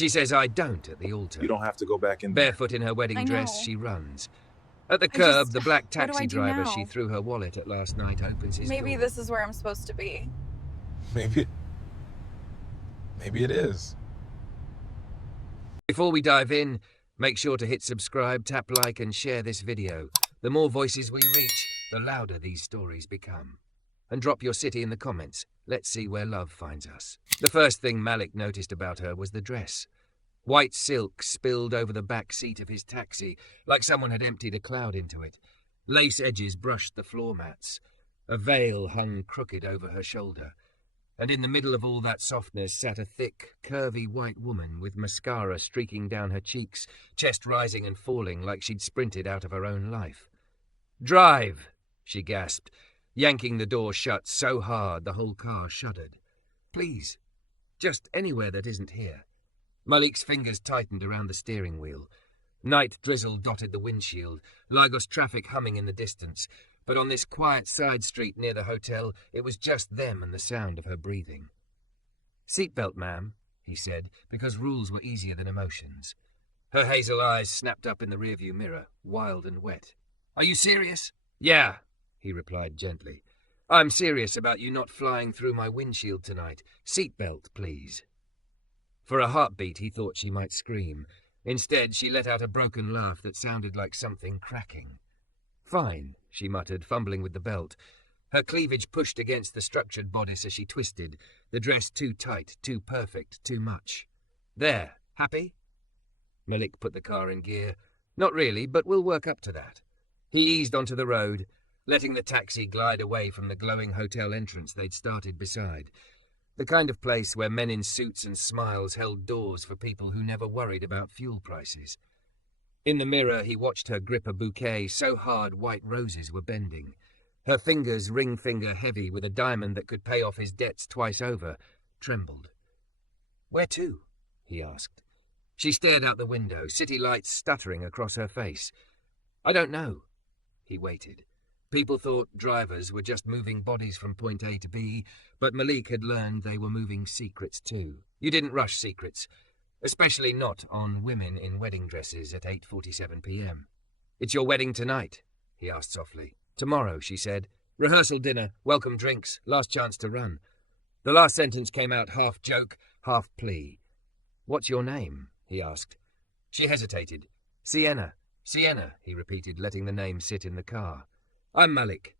She says I don't at the altar. You don't have to go back in there. Barefoot in her wedding dress, know. she runs. At the curb, the black What do I taxi do driver now? she threw her wallet at last night opens his Maybe door. this is where I'm supposed to be. Maybe it is. Before we dive in, make sure to hit subscribe, tap like and share this video. The more voices we reach, the louder these stories become. And drop your city in the comments. Let's see where love finds us. The first thing Malik noticed about her was the dress. White silk spilled over the back seat of his taxi, like someone had emptied a cloud into it. Lace edges brushed the floor mats. A veil hung crooked over her shoulder. And in the middle of all that softness sat a thick, curvy white woman with mascara streaking down her cheeks, chest rising and falling like she'd sprinted out of her own life. "Drive!" she gasped, yanking the door shut so hard the whole car shuddered. "Please, just anywhere that isn't here." Malik's fingers tightened around the steering wheel. Night drizzle dotted the windshield, Lagos traffic humming in the distance, but on this quiet side street near the hotel, it was just them and the sound of her breathing. "Seatbelt, ma'am," he said, because rules were easier than emotions. Her hazel eyes snapped up in the rearview mirror, wild and wet. "Are you serious?" "Yeah," he replied gently. "I'm serious about you not flying through my windshield tonight. Seatbelt, please." For a heartbeat, he thought she might scream. Instead, she let out a broken laugh that sounded like something cracking. "Fine," she muttered, fumbling with the belt. Her cleavage pushed against the structured bodice as she twisted, the dress too tight, too perfect, too much. "There, happy?" Malik put the car in gear. "Not really, but we'll work up to that." He eased onto the road, letting the taxi glide away from the glowing hotel entrance they'd started beside. The kind of place where men in suits and smiles held doors for people who never worried about fuel prices. In the mirror, he watched her grip a bouquet so hard white roses were bending. Her fingers, ring finger heavy with a diamond that could pay off his debts twice over, trembled. "Where to?" he asked. She stared out the window, city lights stuttering across her face. "I don't know." He waited. People thought drivers were just moving bodies from point A to B, but Malik had learned they were moving secrets too. You didn't rush secrets, especially not on women in wedding dresses at 8:47 p.m. "It's your wedding tonight?" he asked softly. "Tomorrow," she said. "Rehearsal dinner, welcome drinks, last chance to run." The last sentence came out half joke, half plea. "What's your name?" he asked. She hesitated. "Sienna." "Sienna," he repeated, letting the name sit in the car. "I'm Malik."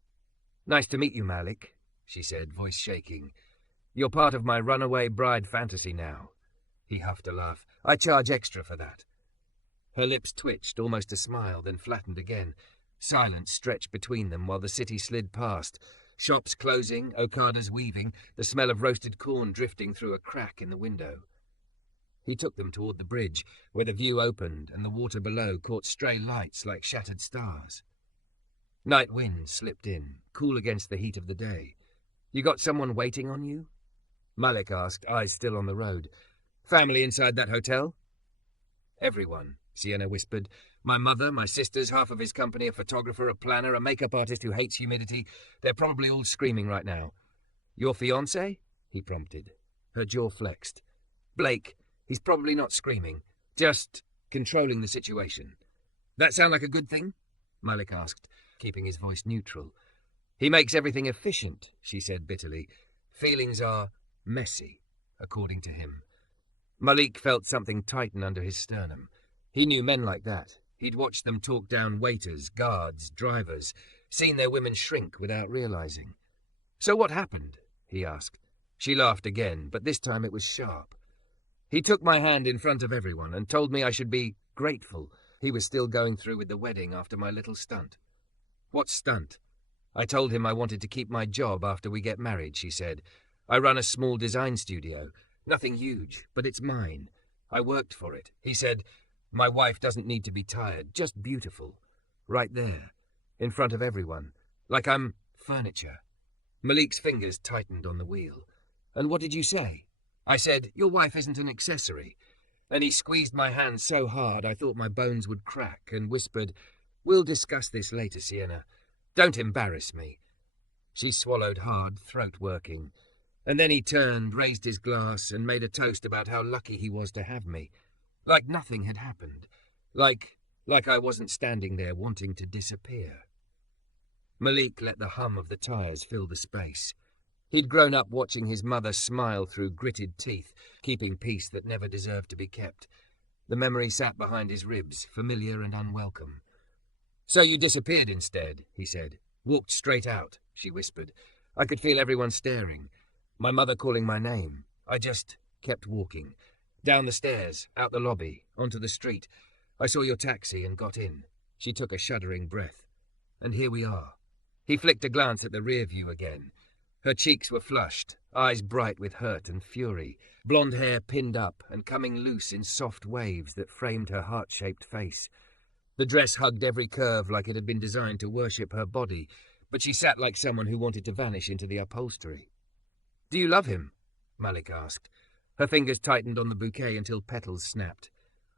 "Nice to meet you, Malik," she said, voice shaking. "You're part of my runaway bride fantasy now." He huffed a laugh. "I charge extra for that." Her lips twitched, almost a smile, then flattened again. Silence stretched between them while the city slid past. Shops closing, okadas weaving, the smell of roasted corn drifting through a crack in the window. He took them toward the bridge, where the view opened and the water below caught stray lights like shattered stars. Night wind slipped in, cool against the heat of the day. "You got someone waiting on you?" Malik asked, eyes still on the road. "Family inside that hotel?" "Everyone," Sienna whispered. "My mother, my sisters, half of his company, a photographer, a planner, a makeup artist who hates humidity. They're probably all screaming right now." "Your fiancé?" he prompted. Her jaw flexed. "Blake, he's probably not screaming, just controlling the situation." "That sound like a good thing?" Malik asked, keeping his voice neutral. "He makes everything efficient," she said bitterly. "Feelings are messy, according to him." Malik felt something tighten under his sternum. He knew men like that. He'd watched them talk down waiters, guards, drivers, seen their women shrink without realizing. "So what happened?" he asked. She laughed again, but this time it was sharp. "He took my hand in front of everyone and told me I should be grateful. He was still going through with the wedding after my little stunt." "What stunt?" "I told him I wanted to keep my job after we get married," she said. "I run a small design studio. Nothing huge, but it's mine. I worked for it." He said, "My wife doesn't need to be tired, just beautiful. Right there, in front of everyone, like I'm furniture." Malik's fingers tightened on the wheel. "And what did you say?" "I said, your wife isn't an accessory." And he squeezed my hand so hard I thought my bones would crack and whispered, "We'll discuss this later, Sienna. Don't embarrass me." She swallowed hard, throat working. And then he turned, raised his glass, and made a toast about how lucky he was to have me. Like nothing had happened. Like I wasn't standing there wanting to disappear. Malik let the hum of the tires fill the space. He'd grown up watching his mother smile through gritted teeth, keeping peace that never deserved to be kept. The memory sat behind his ribs, familiar and unwelcome. "So you disappeared instead," he said. "Walked straight out," she whispered. I could feel everyone staring. My mother calling my name. I just kept walking. Down the stairs, out the lobby, onto the street. I saw your taxi and got in. She took a shuddering breath. And here we are. He flicked a glance at the rear view again. Her cheeks were flushed, eyes bright with hurt and fury, blonde hair pinned up and coming loose in soft waves that framed her heart-shaped face. The dress hugged every curve like it had been designed to worship her body, but she sat like someone who wanted to vanish into the upholstery. "Do you love him?" Malik asked. Her fingers tightened on the bouquet until petals snapped.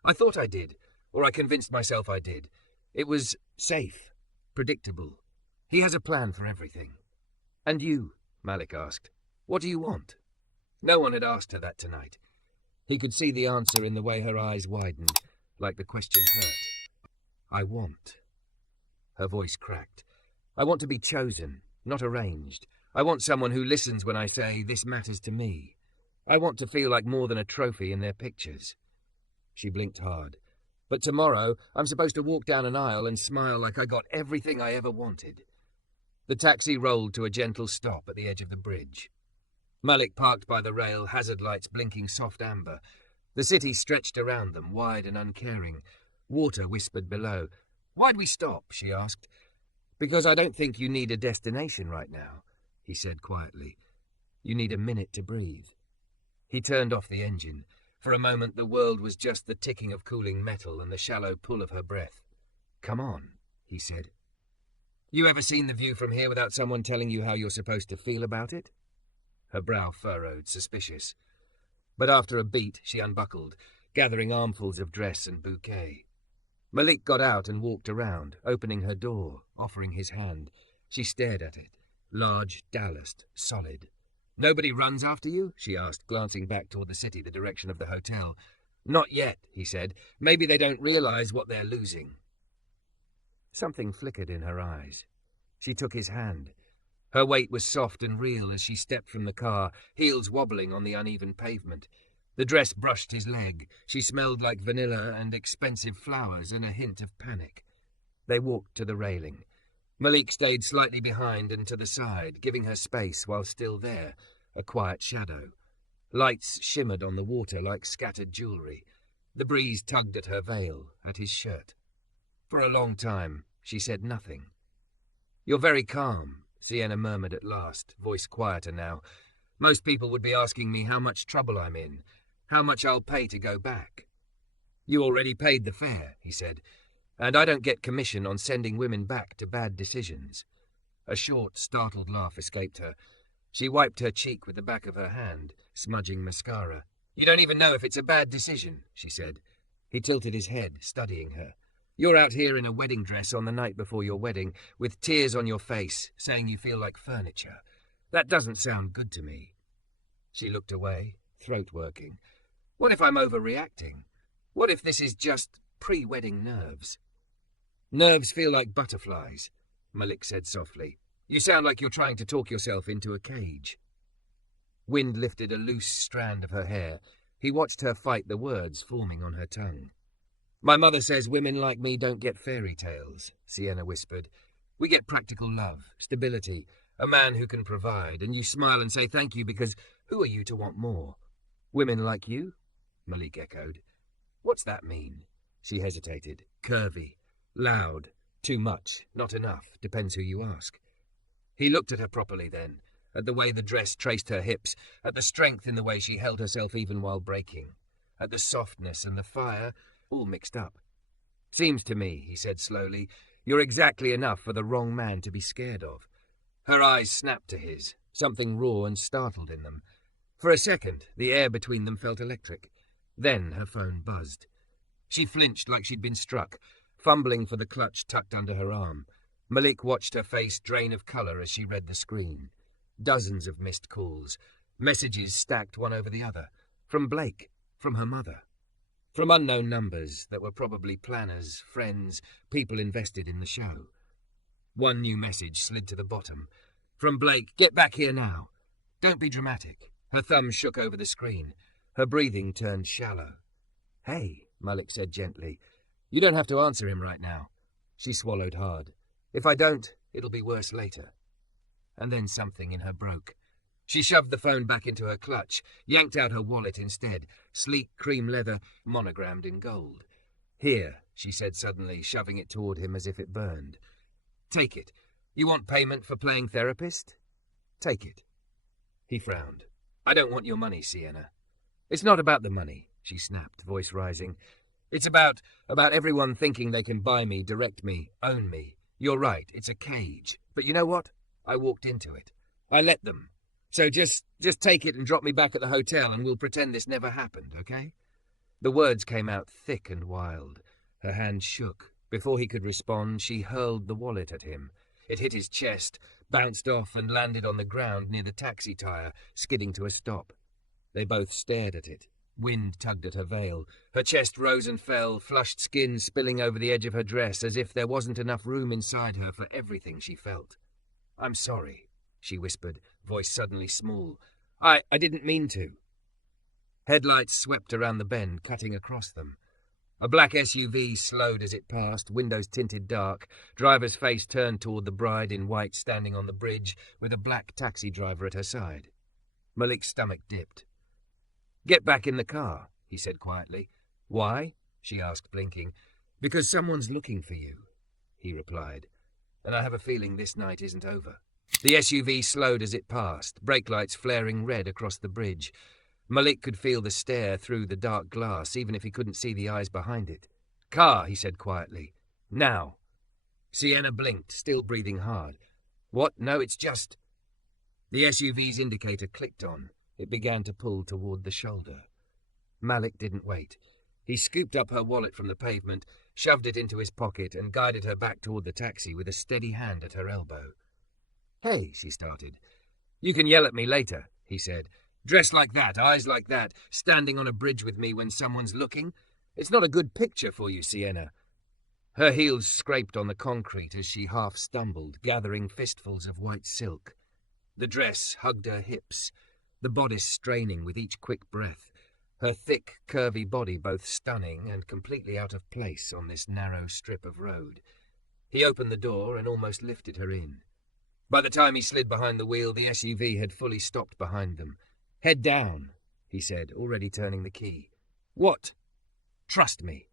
"I thought I did, or I convinced myself I did. It was safe, predictable. He has a plan for everything." "And you?" Malik asked. "What do you want?" No one had asked her that tonight. He could see the answer in the way her eyes widened, like the question hurt. "I want." Her voice cracked. "I want to be chosen, not arranged. I want someone who listens when I say, 'This matters to me.' I want to feel like more than a trophy in their pictures." She blinked hard. "But tomorrow, I'm supposed to walk down an aisle and smile like I got everything I ever wanted." The taxi rolled to a gentle stop at the edge of the bridge. Malik parked by the rail, hazard lights blinking soft amber. The city stretched around them, wide and uncaring. Water whispered below. "Why'd we stop?" she asked. "Because I don't think you need a destination right now," he said quietly. "You need a minute to breathe." He turned off the engine. For a moment the world was just the ticking of cooling metal and the shallow pull of her breath. "Come on," he said. "You ever seen the view from here without someone telling you how you're supposed to feel about it?" Her brow furrowed, suspicious. But after a beat, she unbuckled, gathering armfuls of dress and bouquet. Malik got out and walked around, opening her door, offering his hand. She stared at it, large, dallased, solid. "Nobody runs after you?" she asked, glancing back toward the city, the direction of the hotel. "Not yet," he said. "Maybe they don't realize what they're losing." Something flickered in her eyes. She took his hand. Her weight was soft and real as she stepped from the car, heels wobbling on the uneven pavement. The dress brushed his leg. She smelled like vanilla and expensive flowers and a hint of panic. They walked to the railing. Malik stayed slightly behind and to the side, giving her space while still there, a quiet shadow. Lights shimmered on the water like scattered jewelry. The breeze tugged at her veil, at his shirt. For a long time, she said nothing. "You're very calm," Sienna murmured at last, voice quieter now. "Most people would be asking me how much trouble I'm in, how much I'll pay to go back." "You already paid the fare," he said, "and I don't get commission on sending women back to bad decisions." A short, startled laugh escaped her. She wiped her cheek with the back of her hand, smudging mascara. "You don't even know if it's a bad decision," she said. He tilted his head, studying her. "You're out here in a wedding dress on the night before your wedding, with tears on your face, saying you feel like furniture. That doesn't sound good to me." She looked away, throat working. "What if I'm overreacting? What if this is just pre-wedding nerves?" "Nerves feel like butterflies," Malik said softly. "You sound like you're trying to talk yourself into a cage." Wind lifted a loose strand of her hair. He watched her fight the words forming on her tongue. "My mother says women like me don't get fairy tales," Sienna whispered. "We get practical love, stability, a man who can provide, and you smile and say thank you because who are you to want more?" "Women like you?" Malik echoed. "What's that mean?" She hesitated. "Curvy, loud, too much, not enough, depends who you ask." He looked at her properly then, at the way the dress traced her hips, at the strength in the way she held herself even while breaking, at the softness and the fire, all mixed up. "Seems to me," he said slowly, "you're exactly enough for the wrong man to be scared of." Her eyes snapped to his, something raw and startled in them. For a second, the air between them felt electric. Then her phone buzzed. She flinched like she'd been struck, fumbling for the clutch tucked under her arm. Malik watched her face drain of colour as she read the screen. Dozens of missed calls. Messages stacked one over the other. From Blake, from her mother. From unknown numbers that were probably planners, friends, people invested in the show. One new message slid to the bottom. From Blake, get back here now. Don't be dramatic. Her thumb shook over the screen. Her breathing turned shallow. Hey, Malik said gently. You don't have to answer him right now. She swallowed hard. If I don't, it'll be worse later. And then something in her broke. She shoved the phone back into her clutch, yanked out her wallet instead, sleek cream leather, monogrammed in gold. Here, she said suddenly, shoving it toward him as if it burned. Take it. You want payment for playing therapist? Take it. He frowned. I don't want your money, Sienna. It's not about the money, she snapped, voice rising. It's about everyone thinking they can buy me, direct me, own me. You're right, it's a cage. But you know what? I walked into it. I let them. So just take it and drop me back at the hotel and we'll pretend this never happened, okay? The words came out thick and wild. Her hand shook. Before he could respond, she hurled the wallet at him. It hit his chest, bounced off and landed on the ground near the taxi tire, skidding to a stop. They both stared at it. Wind tugged at her veil. Her chest rose and fell, flushed skin spilling over the edge of her dress as if there wasn't enough room inside her for everything she felt. I'm sorry, she whispered, voice suddenly small. I didn't mean to. Headlights swept around the bend, cutting across them. A black SUV slowed as it passed, windows tinted dark, driver's face turned toward the bride in white standing on the bridge with a black taxi driver at her side. Malik's stomach dipped. Get back in the car, he said quietly. Why? She asked, blinking. Because someone's looking for you, he replied. And I have a feeling this night isn't over. The SUV slowed as it passed, brake lights flaring red across the bridge. Malik could feel the stare through the dark glass, even if he couldn't see the eyes behind it. Car, he said quietly. Now. Sienna blinked, still breathing hard. What? No, it's just... The SUV's indicator clicked on. It began to pull toward the shoulder. Malik didn't wait. He scooped up her wallet from the pavement, shoved it into his pocket, and guided her back toward the taxi with a steady hand at her elbow. Hey, she started. You can yell at me later, he said. Dressed like that, eyes like that, standing on a bridge with me when someone's looking. It's not a good picture for you, Sienna. Her heels scraped on the concrete as she half stumbled, gathering fistfuls of white silk. The dress hugged her hips, the bodice straining with each quick breath, her thick, curvy body both stunning and completely out of place on this narrow strip of road. He opened the door and almost lifted her in. By the time he slid behind the wheel, the SUV had fully stopped behind them. Head down, he said, already turning the key. What? Trust me.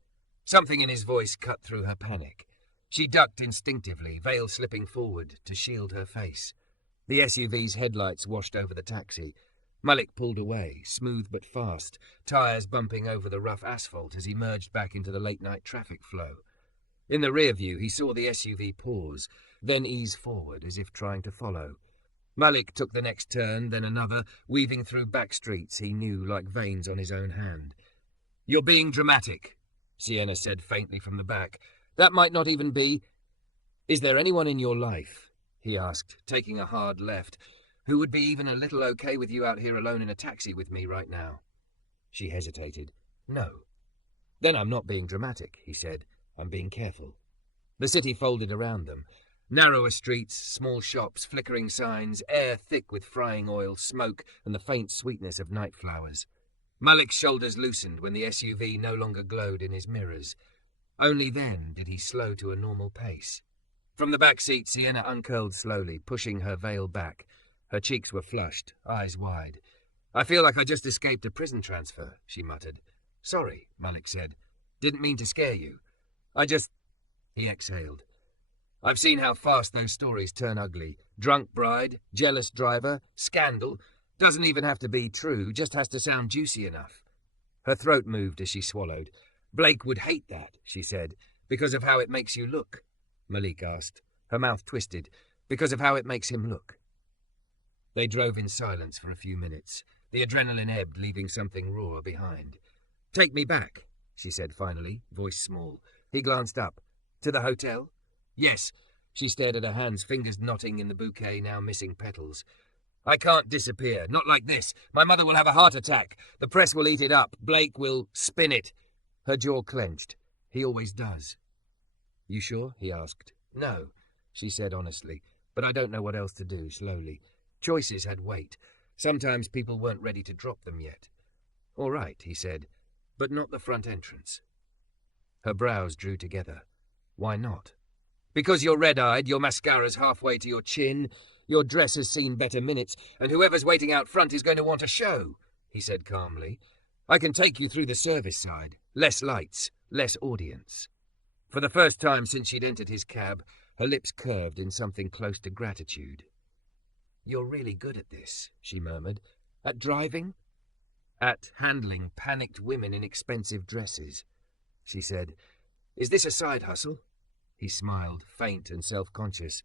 Something in his voice cut through her panic. She ducked instinctively, veil slipping forward to shield her face. The SUV's headlights washed over the taxi. Malik pulled away, smooth but fast, tires bumping over the rough asphalt as he merged back into the late-night traffic flow. In the rear view, he saw the SUV pause, then ease forward as if trying to follow. Malik took the next turn, then another, weaving through back streets he knew like veins on his own hand. You're being dramatic, Sienna said faintly from the back. That might not even be... Is there anyone in your life, he asked, taking a hard left, who would be even a little okay with you out here alone in a taxi with me right now? She hesitated. No. Then I'm not being dramatic, he said. I'm being careful. The city folded around them. Narrower streets, small shops, flickering signs, air thick with frying oil, smoke, and the faint sweetness of night flowers. Malik's shoulders loosened when the SUV no longer glowed in his mirrors. Only then did he slow to a normal pace. From the back seat, Sienna uncurled slowly, pushing her veil back. Her cheeks were flushed, eyes wide. I feel like I just escaped a prison transfer, she muttered. Sorry, Malik said. Didn't mean to scare you. He exhaled. I've seen how fast those stories turn ugly. Drunk bride, jealous driver, scandal. Doesn't even have to be true, just has to sound juicy enough. Her throat moved as she swallowed. Blake would hate that, she said, because of how it makes you look. Malik asked. Her mouth twisted. Because of how it makes him look. They drove in silence for a few minutes. The adrenaline ebbed, leaving something raw behind. Take me back, she said finally, voice small. He glanced up. To the hotel? Yes. She stared at her hands, fingers knotting in the bouquet, now missing petals. I can't disappear. Not like this. My mother will have a heart attack. The press will eat it up. Blake will spin it. Her jaw clenched. He always does. You sure? He asked. No, she said honestly, but I don't know what else to do, slowly. Choices had weight. Sometimes people weren't ready to drop them yet. All right, he said, but not the front entrance. Her brows drew together. Why not? Because you're red-eyed, your mascara's halfway to your chin, your dress has seen better minutes, and whoever's waiting out front is going to want a show, he said calmly. I can take you through the service side. Less lights, less audience. For the first time since she'd entered his cab, her lips curved in something close to gratitude. You're really good at this, she murmured. At driving? At handling panicked women in expensive dresses, she said. Is this a side hustle? He smiled, faint and self-conscious.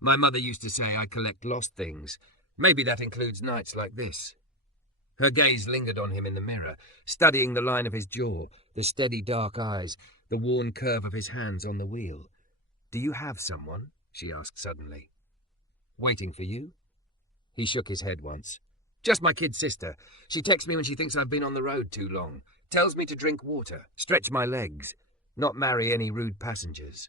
My mother used to say I collect lost things. Maybe that includes nights like this. Her gaze lingered on him in the mirror, studying the line of his jaw, the steady dark eyes, the worn curve of his hands on the wheel. Do you have someone? She asked suddenly. Waiting for you? He shook his head once. Just my kid sister. She texts me when she thinks I've been on the road too long. Tells me to drink water, stretch my legs, not marry any rude passengers.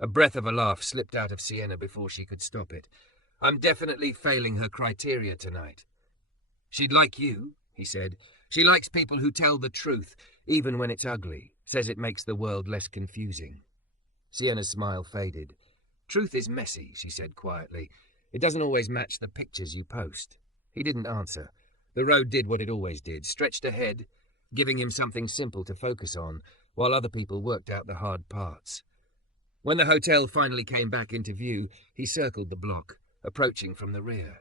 A breath of a laugh slipped out of Sienna before she could stop it. I'm definitely failing her criteria tonight. She'd like you, he said. She likes people who tell the truth, even when it's ugly, says it makes the world less confusing. Sienna's smile faded. Truth is messy, she said quietly. It doesn't always match the pictures you post. He didn't answer. The road did what it always did, stretched ahead, giving him something simple to focus on, while other people worked out the hard parts. When the hotel finally came back into view, he circled the block, approaching from the rear.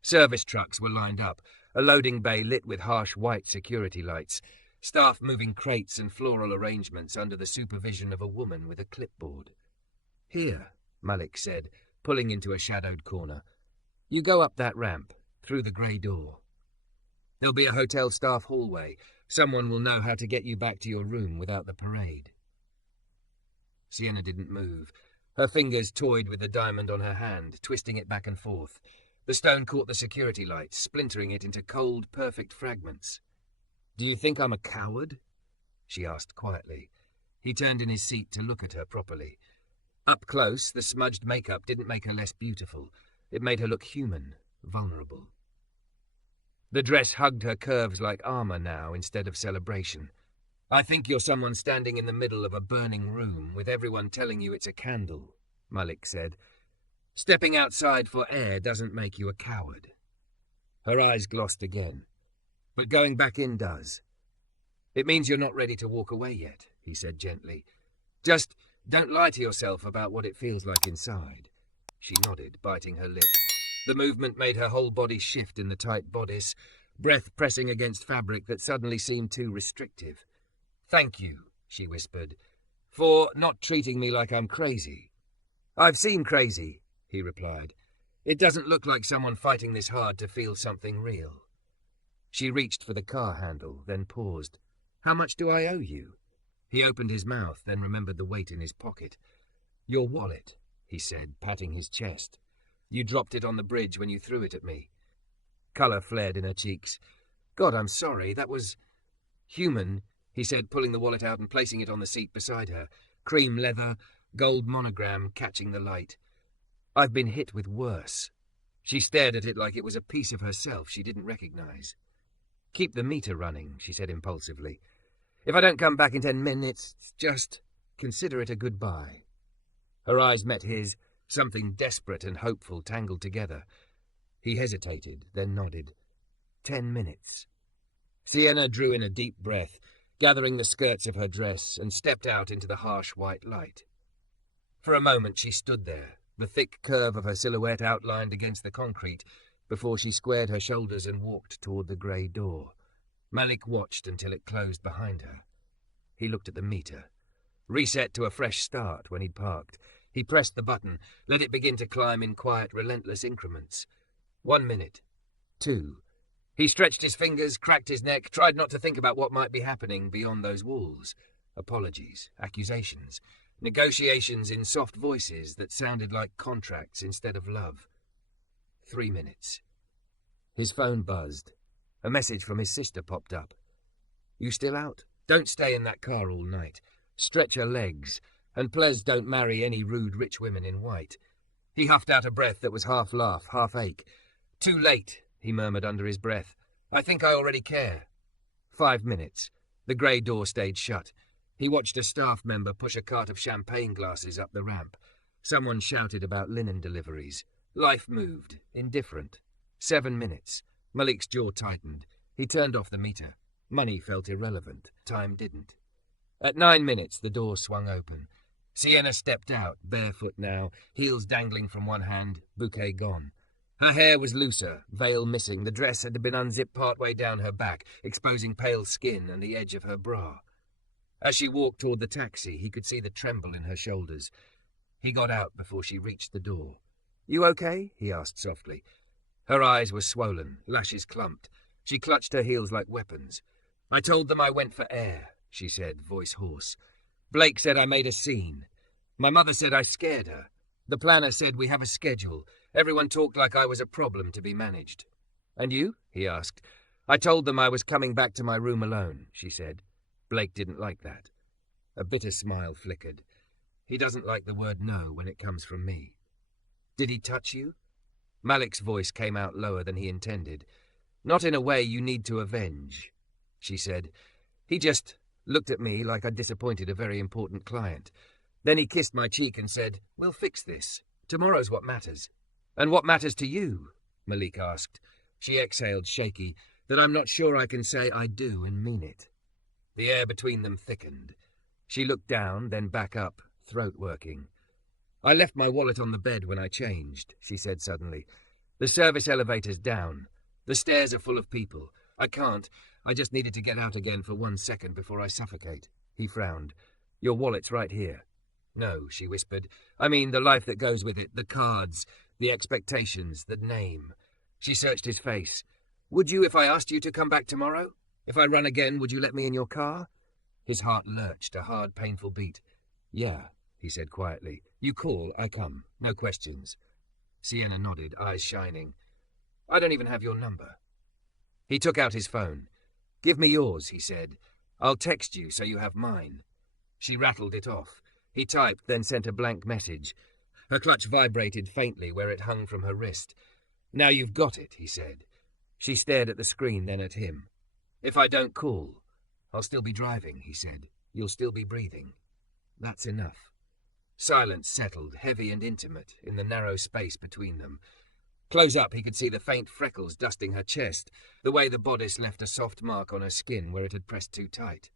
Service trucks were lined up, a loading bay lit with harsh white security lights, staff moving crates and floral arrangements under the supervision of a woman with a clipboard. Here, Malik said, pulling into a shadowed corner. You go up that ramp, through the grey door. There'll be a hotel staff hallway. Someone will know how to get you back to your room without the parade. Sienna didn't move. Her fingers toyed with the diamond on her hand, twisting it back and forth. The stone caught the security light, splintering it into cold, perfect fragments. Do you think I'm a coward? She asked quietly. He turned in his seat to look at her properly. Up close, the smudged makeup didn't make her less beautiful. It made her look human, vulnerable. The dress hugged her curves like armor now instead of celebration. I think you're someone standing in the middle of a burning room with everyone telling you it's a candle, Malik said. Stepping outside for air doesn't make you a coward. Her eyes glossed again. But going back in does. It means you're not ready to walk away yet, he said gently. Just don't lie to yourself about what it feels like inside. She nodded, biting her lip. The movement made her whole body shift in the tight bodice, breath pressing against fabric that suddenly seemed too restrictive. Thank you, she whispered, for not treating me like I'm crazy. I've seen crazy, he replied. It doesn't look like someone fighting this hard to feel something real. She reached for the car handle, then paused. How much do I owe you? He opened his mouth, then remembered the weight in his pocket. Your wallet, he said, patting his chest. You dropped it on the bridge when you threw it at me. Colour flared in her cheeks. God, I'm sorry, that was human, he said, pulling the wallet out and placing it on the seat beside her. Cream leather, gold monogram catching the light. I've been hit with worse. She stared at it like it was a piece of herself she didn't recognize. Keep the meter running, she said impulsively. If I don't come back in 10 minutes, just consider it a goodbye. Her eyes met his, something desperate and hopeful tangled together. He hesitated, then nodded. 10 minutes. Sienna drew in a deep breath, gathering the skirts of her dress, and stepped out into the harsh white light. For a moment she stood there, the thick curve of her silhouette outlined against the concrete, before she squared her shoulders and walked toward the grey door. Malik watched until it closed behind her. He looked at the meter. Reset to a fresh start when he'd parked. He pressed the button, let it begin to climb in quiet, relentless increments. 1 minute. 2. He stretched his fingers, cracked his neck, tried not to think about what might be happening beyond those walls. Apologies, accusations, negotiations in soft voices that sounded like contracts instead of love. 3 minutes. His phone buzzed. A message from his sister popped up. "You still out? Don't stay in that car all night. Stretch your legs, and please don't marry any rude rich women in white." He huffed out a breath that was half laugh, half ache. "Too late," he murmured under his breath. "I think I already care." 5 minutes. The grey door stayed shut. He watched a staff member push a cart of champagne glasses up the ramp. Someone shouted about linen deliveries. Life moved, indifferent. 7 minutes. Malik's jaw tightened. He turned off the meter. Money felt irrelevant. Time didn't. At 9 minutes, the door swung open. Sienna stepped out, barefoot now, heels dangling from one hand, bouquet gone. Her hair was looser, veil missing. The dress had been unzipped partway down her back, exposing pale skin and the edge of her bra. As she walked toward the taxi, he could see the tremble in her shoulders. He got out before she reached the door. "You okay?" he asked softly. Her eyes were swollen, lashes clumped. She clutched her heels like weapons. "I told them I went for air," she said, voice hoarse. "Blake said I made a scene. My mother said I scared her. The planner said we have a schedule. Everyone talked like I was a problem to be managed." "And you?" he asked. "I told them I was coming back to my room alone," she said. Blake didn't like that. A bitter smile flickered. "He doesn't like the word no when it comes from me." "Did he touch you?" Malik's voice came out lower than he intended. "Not in a way you need to avenge," she said. "He just looked at me like I'd disappointed a very important client. Then he kissed my cheek and said, 'We'll fix this. Tomorrow's what matters.'" "And what matters to you?" Malik asked. She exhaled, shaky, "That I'm not sure I can say I do and mean it." The air between them thickened. She looked down, then back up, throat working. "I left my wallet on the bed when I changed," she said suddenly. "The service elevator's down. The stairs are full of people. I can't. I just needed to get out again for 1 second before I suffocate." He frowned. "Your wallet's right here." "No," she whispered. "I mean the life that goes with it, the cards, the expectations, the name." She searched his face. "Would you if I asked you to come back tomorrow? If I run again, would you let me in your car?" His heart lurched, a hard, painful beat. "Yeah," he said quietly. "You call, I come. No questions." Sienna nodded, eyes shining. "I don't even have your number." He took out his phone. "Give me yours," he said. "I'll text you so you have mine." She rattled it off. He typed, then sent a blank message. Her clutch vibrated faintly where it hung from her wrist. "Now you've got it," he said. She stared at the screen, then at him. "If I don't call, I'll still be driving," he said. "You'll still be breathing. That's enough." Silence settled, heavy and intimate, in the narrow space between them. Close up, he could see the faint freckles dusting her chest, the way the bodice left a soft mark on her skin where it had pressed too tight.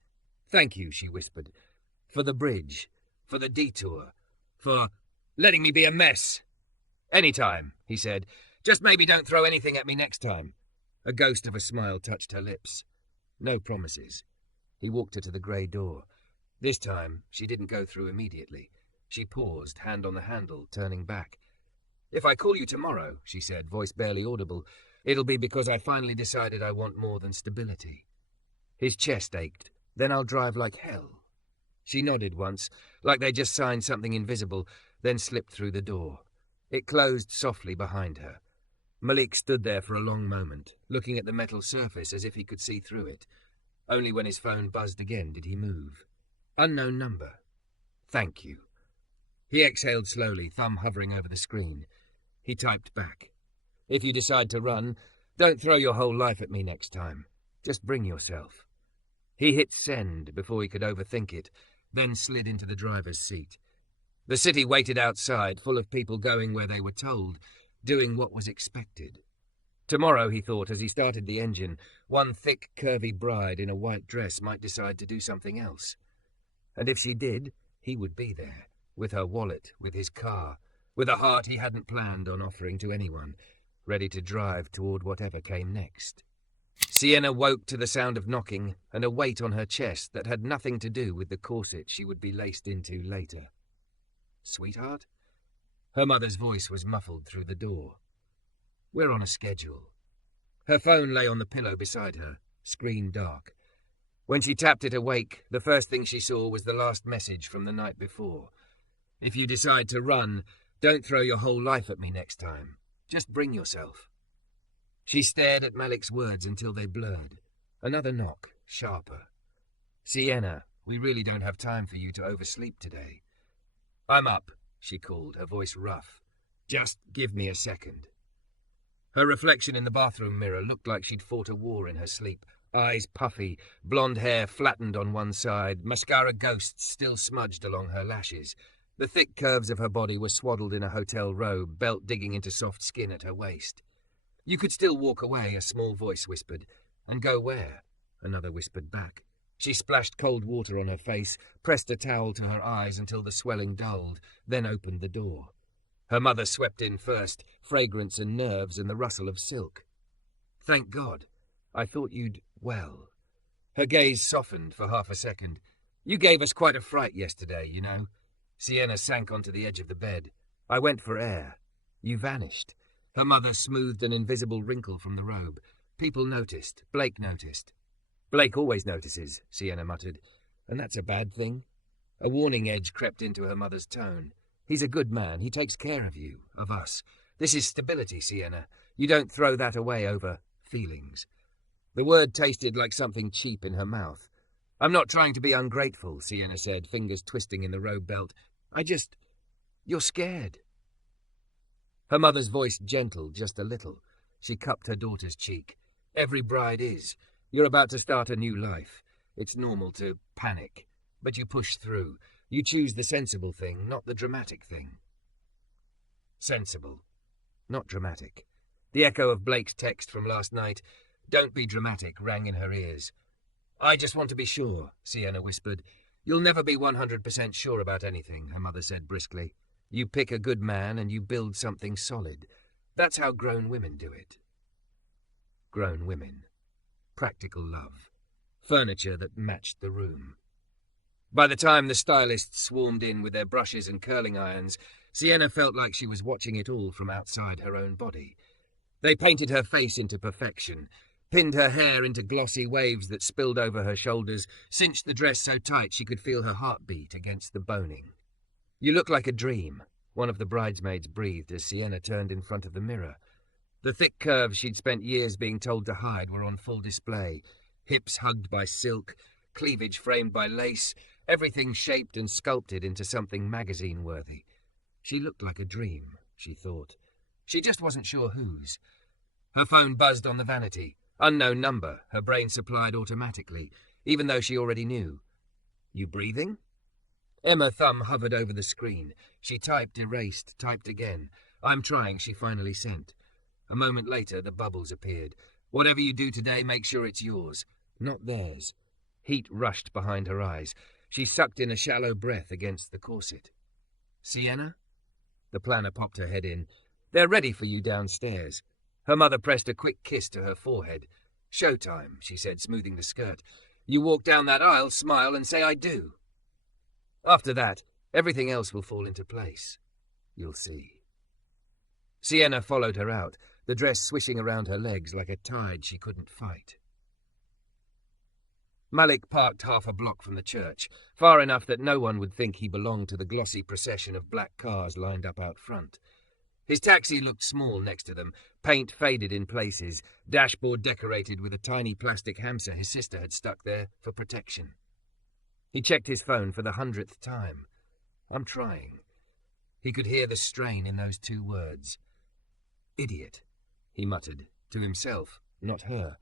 "Thank you," she whispered. "For the bridge. For the detour. For letting me be a mess." "Anytime," he said. "Just maybe don't throw anything at me next time." A ghost of a smile touched her lips. No promises. He walked her to the grey door. This time, she didn't go through immediately. She paused, hand on the handle, turning back. "If I call you tomorrow," she said, voice barely audible, "it'll be because I finally decided I want more than stability." His chest ached. "Then I'll drive like hell." She nodded once, like they'd just signed something invisible, then slipped through the door. It closed softly behind her. Malik stood there for a long moment, looking at the metal surface as if he could see through it. Only when his phone buzzed again did he move. Unknown number. "Thank you." He exhaled slowly, thumb hovering over the screen. He typed back. "If you decide to run, don't throw your whole life at me next time. Just bring yourself." He hit send before he could overthink it, then slid into the driver's seat. The city waited outside, full of people going where they were told, doing what was expected. Tomorrow, he thought as he started the engine, one thick, curvy bride in a white dress might decide to do something else. And if she did, he would be there, with her wallet, with his car, with a heart he hadn't planned on offering to anyone, ready to drive toward whatever came next. Sienna woke to the sound of knocking and a weight on her chest that had nothing to do with the corset she would be laced into later. "Sweetheart?" Her mother's voice was muffled through the door. "We're on a schedule." Her phone lay on the pillow beside her, screen dark. When she tapped it awake, the first thing she saw was the last message from the night before. "If you decide to run, don't throw your whole life at me next time. Just bring yourself." She stared at Malik's words until they blurred. Another knock, sharper. "Sienna, we really don't have time for you to oversleep today." "I'm up," she called, her voice rough. "Just give me a second." Her reflection in the bathroom mirror looked like she'd fought a war in her sleep. Eyes puffy, blonde hair flattened on one side, mascara ghosts still smudged along her lashes. The thick curves of her body were swaddled in a hotel robe, belt digging into soft skin at her waist. "You could still walk away," a small voice whispered. "And go where?" Another whispered back. She splashed cold water on her face, pressed a towel to her eyes until the swelling dulled, then opened the door. Her mother swept in first, fragrance and nerves and the rustle of silk. "Thank God. I thought you'd, well." Her gaze softened for half a second. "You gave us quite a fright yesterday, you know." Sienna sank onto the edge of the bed. "I went for air. You vanished." Her mother smoothed an invisible wrinkle from the robe. "People noticed. Blake noticed." "Blake always notices," Sienna muttered. "And that's a bad thing?" A warning edge crept into her mother's tone. "He's a good man. He takes care of you, of us. This is stability, Sienna. You don't throw that away over feelings." The word tasted like something cheap in her mouth. "I'm not trying to be ungrateful," Sienna said, fingers twisting in the robe belt. You're scared." Her mother's voice gentled just a little. She cupped her daughter's cheek. "Every bride is. You're about to start a new life. It's normal to panic. But you push through. You choose the sensible thing, not the dramatic thing." Sensible, not dramatic. The echo of Blake's text from last night, "Don't be dramatic," rang in her ears. "I just want to be sure," Sienna whispered. "You'll never be 100% sure about anything," her mother said briskly. "You pick a good man and you build something solid. That's how grown women do it." Grown women. Practical love. Furniture that matched the room. By the time the stylists swarmed in with their brushes and curling irons, Sienna felt like she was watching it all from outside her own body. They painted her face into perfection, pinned her hair into glossy waves that spilled over her shoulders, cinched the dress so tight she could feel her heartbeat against the boning. "You look like a dream," one of the bridesmaids breathed as Sienna turned in front of the mirror. The thick curves she'd spent years being told to hide were on full display, hips hugged by silk, cleavage framed by lace, everything shaped and sculpted into something magazine-worthy. She looked like a dream, she thought. She just wasn't sure whose. Her phone buzzed on the vanity. Unknown number, her brain supplied automatically, even though she already knew. "You breathing?" Emma's thumb hovered over the screen. She typed, erased, typed again. "I'm trying," she finally sent. A moment later, the bubbles appeared. "Whatever you do today, make sure it's yours, not theirs." Heat rushed behind her eyes. She sucked in a shallow breath against the corset. "Sienna?" The planner popped her head in. "They're ready for you downstairs." Her mother pressed a quick kiss to her forehead. "Showtime," she said, smoothing the skirt. "You walk down that aisle, smile, and say I do. After that, everything else will fall into place. You'll see." Sienna followed her out, the dress swishing around her legs like a tide she couldn't fight. Malik parked half a block from the church, far enough that no one would think he belonged to the glossy procession of black cars lined up out front. His taxi looked small next to them, paint faded in places, dashboard decorated with a tiny plastic hamster his sister had stuck there for protection. He checked his phone for the 100th time. "I'm trying." He could hear the strain in those two words. "Idiot," he muttered, to himself, not her.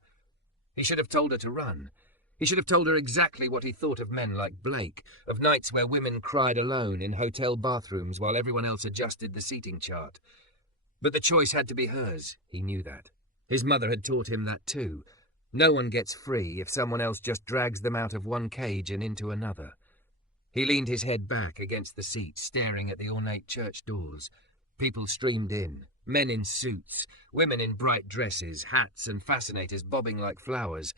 He should have told her to run. He should have told her exactly what he thought of men like Blake, of nights where women cried alone in hotel bathrooms while everyone else adjusted the seating chart. But the choice had to be hers, he knew that. His mother had taught him that too. No one gets free if someone else just drags them out of one cage and into another. He leaned his head back against the seat, staring at the ornate church doors. People streamed in, men in suits, women in bright dresses, hats and fascinators bobbing like flowers.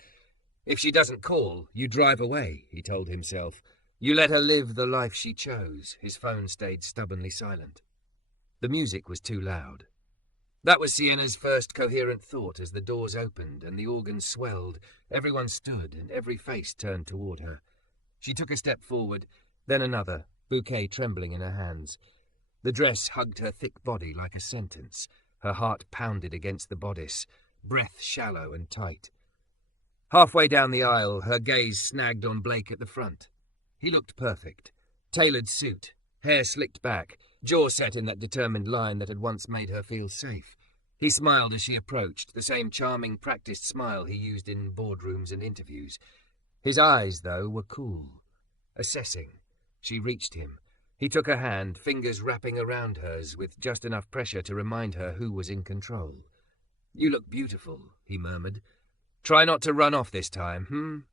If she doesn't call, you drive away, he told himself. You let her live the life she chose. His phone stayed stubbornly silent. The music was too loud. That was Sienna's first coherent thought as the doors opened and the organ swelled. Everyone stood and every face turned toward her. She took a step forward, then another, bouquet trembling in her hands. The dress hugged her thick body like a sentence. Her heart pounded against the bodice, breath shallow and tight. Halfway down the aisle, her gaze snagged on Blake at the front. He looked perfect. Tailored suit, hair slicked back, jaw set in that determined line that had once made her feel safe. He smiled as she approached, the same charming, practiced smile he used in boardrooms and interviews. His eyes, though, were cool, assessing. She reached him. He took her hand, fingers wrapping around hers, with just enough pressure to remind her who was in control. "You look beautiful," he murmured. "Try not to run off this time,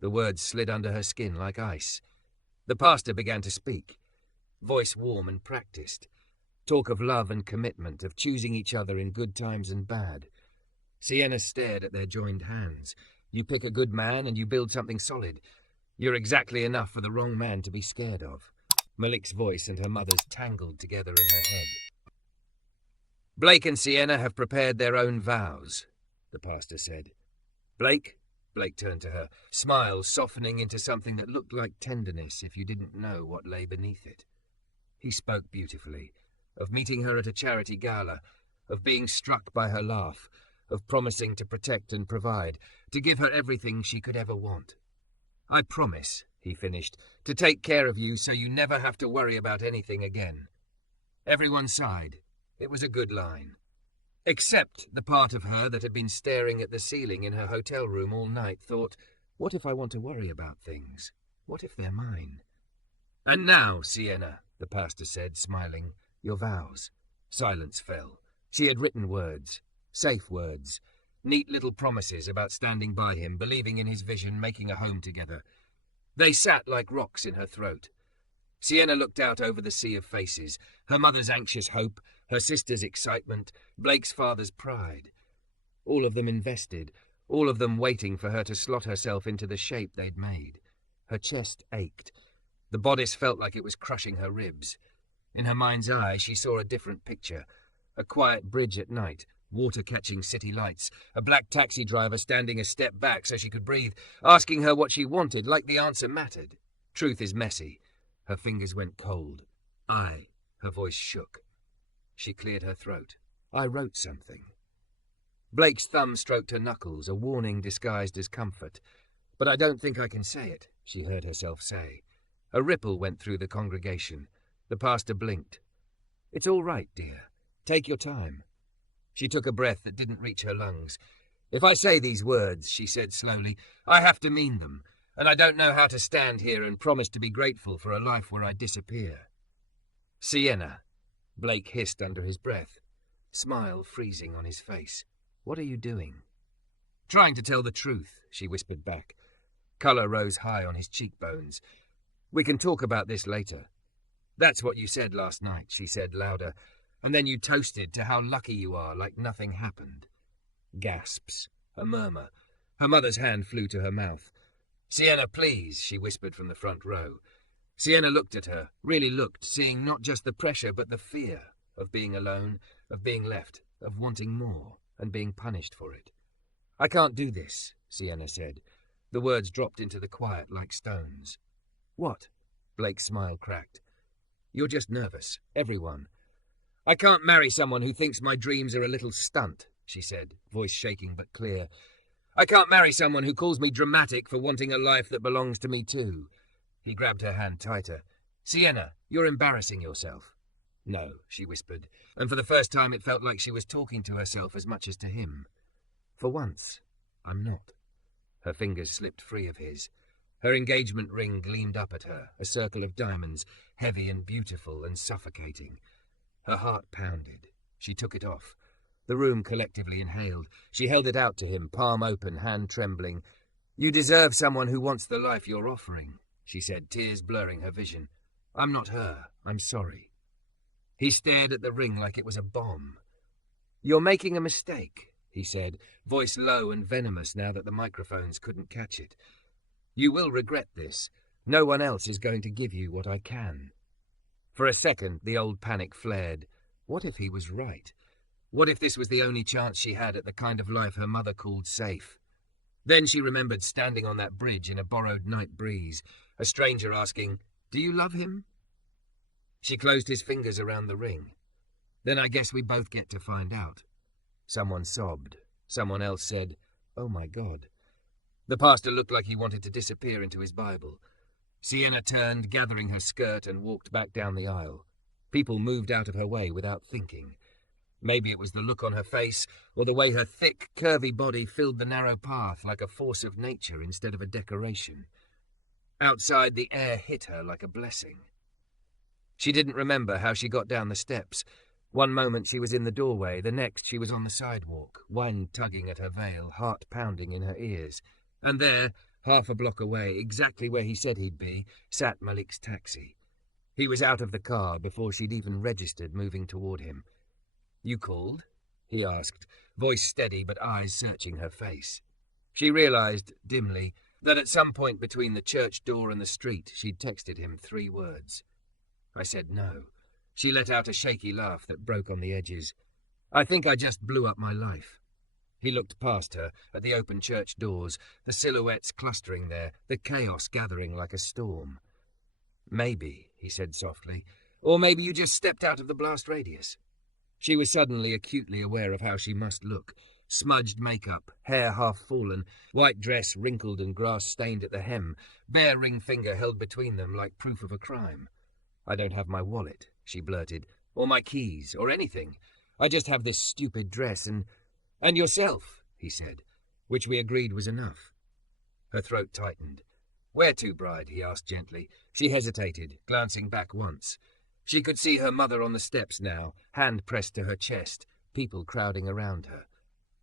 The words slid under her skin like ice. The pastor began to speak, voice warm and practiced. Talk of love and commitment, of choosing each other in good times and bad. Sienna stared at their joined hands. You pick a good man and you build something solid. You're exactly enough for the wrong man to be scared of. Malik's voice and her mother's tangled together in her head. "Blake and Sienna have prepared their own vows," the pastor said. "Blake?" Blake turned to her, smile softening into something that looked like tenderness if you didn't know what lay beneath it. He spoke beautifully, of meeting her at a charity gala, of being struck by her laugh, of promising to protect and provide, to give her everything she could ever want. "I promise," he finished, "to take care of you so you never have to worry about anything again." Everyone sighed. It was a good line. Except the part of her that had been staring at the ceiling in her hotel room all night thought, what if I want to worry about things? What if they're mine? "And now, Sienna," the pastor said, smiling, "your vows." Silence fell. She had written words, safe words, neat little promises about standing by him, believing in his vision, making a home together. They sat like rocks in her throat. Sienna looked out over the sea of faces, her mother's anxious hope, her sister's excitement, Blake's father's pride. All of them invested, all of them waiting for her to slot herself into the shape they'd made. Her chest ached. The bodice felt like it was crushing her ribs. In her mind's eye, she saw a different picture. A quiet bridge at night, water-catching city lights, a black taxi driver standing a step back so she could breathe, asking her what she wanted, like the answer mattered. Truth is messy. Her fingers went cold. Her voice shook. She cleared her throat. "I wrote something." Blake's thumb stroked her knuckles, a warning disguised as comfort. "But I don't think I can say it," she heard herself say. A ripple went through the congregation. The pastor blinked. "It's all right, dear. Take your time." She took a breath that didn't reach her lungs. "If I say these words," she said slowly, "I have to mean them, and I don't know how to stand here and promise to be grateful for a life where I disappear." "Sienna," Blake hissed under his breath, smile freezing on his face. "What are you doing?" "Trying to tell the truth," she whispered back. Colour rose high on his cheekbones. "We can talk about this later." "That's what you said last night," she said louder, "and then you toasted to how lucky you are, like nothing happened." Gasps, a murmur. Her mother's hand flew to her mouth. "Sienna, please," she whispered from the front row. Sienna looked at her, really looked, seeing not just the pressure but the fear of being alone, of being left, of wanting more, and being punished for it. "I can't do this," Sienna said. The words dropped into the quiet like stones. "What?" Blake's smile cracked. "You're just nervous. Everyone." "I can't marry someone who thinks my dreams are a little stunt," she said, voice shaking but clear. "I can't marry someone who calls me dramatic for wanting a life that belongs to me too." He grabbed her hand tighter. "Sienna, you're embarrassing yourself." "No," she whispered, and for the first time it felt like she was talking to herself as much as to him. "For once, I'm not." Her fingers slipped free of his. Her engagement ring gleamed up at her, a circle of diamonds, heavy and beautiful and suffocating. Her heart pounded. She took it off. The room collectively inhaled. She held it out to him, palm open, hand trembling. "You deserve someone who wants the life you're offering," she said, tears blurring her vision. "I'm not her. I'm sorry." He stared at the ring like it was a bomb. "You're making a mistake," he said, voice low and venomous now that the microphones couldn't catch it. "You will regret this. No one else is going to give you what I can." For a second, the old panic flared. What if he was right? What if this was the only chance she had at the kind of life her mother called safe? Then she remembered standing on that bridge in a borrowed night breeze, a stranger asking, "Do you love him?" She closed his fingers around the ring. Then I guess we both get to find out. Someone sobbed. Someone else said, "Oh my God." The pastor looked like he wanted to disappear into his Bible. Sienna turned, gathering her skirt, and walked back down the aisle. People moved out of her way without thinking. Maybe it was the look on her face, or the way her thick, curvy body filled the narrow path like a force of nature instead of a decoration. Outside, the air hit her like a blessing. She didn't remember how she got down the steps. One moment she was in the doorway, the next she was on the sidewalk, wind tugging at her veil, heart pounding in her ears. And there, half a block away, exactly where he said he'd be, sat Malik's taxi. He was out of the car before she'd even registered, moving toward him. "You called?" he asked, voice steady but eyes searching her face. She realized, dimly, that at some point between the church door and the street she'd texted him 3 words. "I said no." She let out a shaky laugh that broke on the edges. "I think I just blew up my life." He looked past her, at the open church doors, the silhouettes clustering there, the chaos gathering like a storm. "Maybe," he said softly, "or maybe you just stepped out of the blast radius." She was suddenly acutely aware of how she must look. Smudged makeup, hair half fallen, white dress wrinkled and grass-stained at the hem, bare ring finger held between them like proof of a crime. "I don't have my wallet," she blurted, "or my keys, or anything. I just have this stupid dress and yourself," he said, which we agreed was enough. Her throat tightened. "Where to, bride?" he asked gently. She hesitated, glancing back once. She could see her mother on the steps now, hand pressed to her chest, people crowding around her.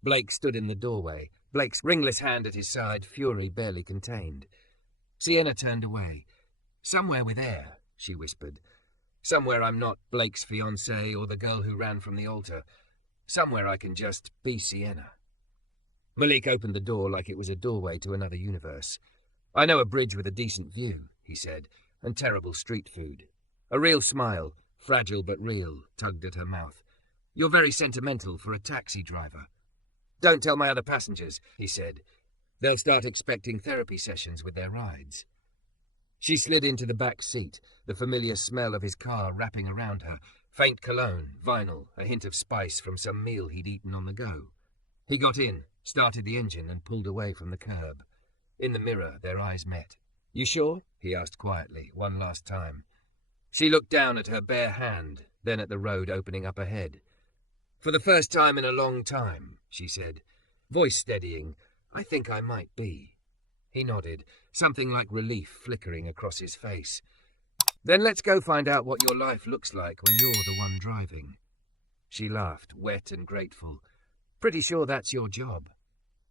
Blake stood in the doorway, Blake's ringless hand at his side, fury barely contained. Sienna turned away. "Somewhere with air," she whispered. "Somewhere I'm not Blake's fiancée or the girl who ran from the altar. Somewhere I can just be Sienna." Malik opened the door like it was a doorway to another universe. "I know a bridge with a decent view," he said, "and terrible street food." A real smile, fragile but real, tugged at her mouth. "You're very sentimental for a taxi driver." "Don't tell my other passengers," he said. "They'll start expecting therapy sessions with their rides." She slid into the back seat, the familiar smell of his car wrapping around her, faint cologne, vinyl, a hint of spice from some meal he'd eaten on the go. He got in, started the engine, and pulled away from the curb. In the mirror, their eyes met. "You sure?" he asked quietly, one last time. She looked down at her bare hand, then at the road opening up ahead. "For the first time in a long time," she said, voice steadying, "I think I might be." He nodded, something like relief flickering across his face. "Then let's go find out what your life looks like when you're the one driving." She laughed, wet and grateful. "Pretty sure that's your job."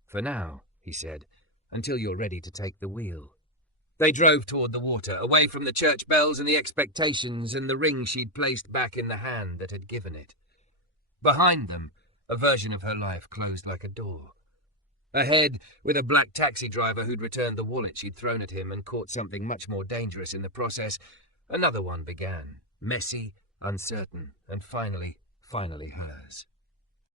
"For now," he said, "until you're ready to take the wheel." They drove toward the water, away from the church bells and the expectations and the ring she'd placed back in the hand that had given it. Behind them, a version of her life closed like a door. Ahead, with a black taxi driver who'd returned the wallet she'd thrown at him and caught something much more dangerous in the process, another one began, messy, uncertain, and finally hers.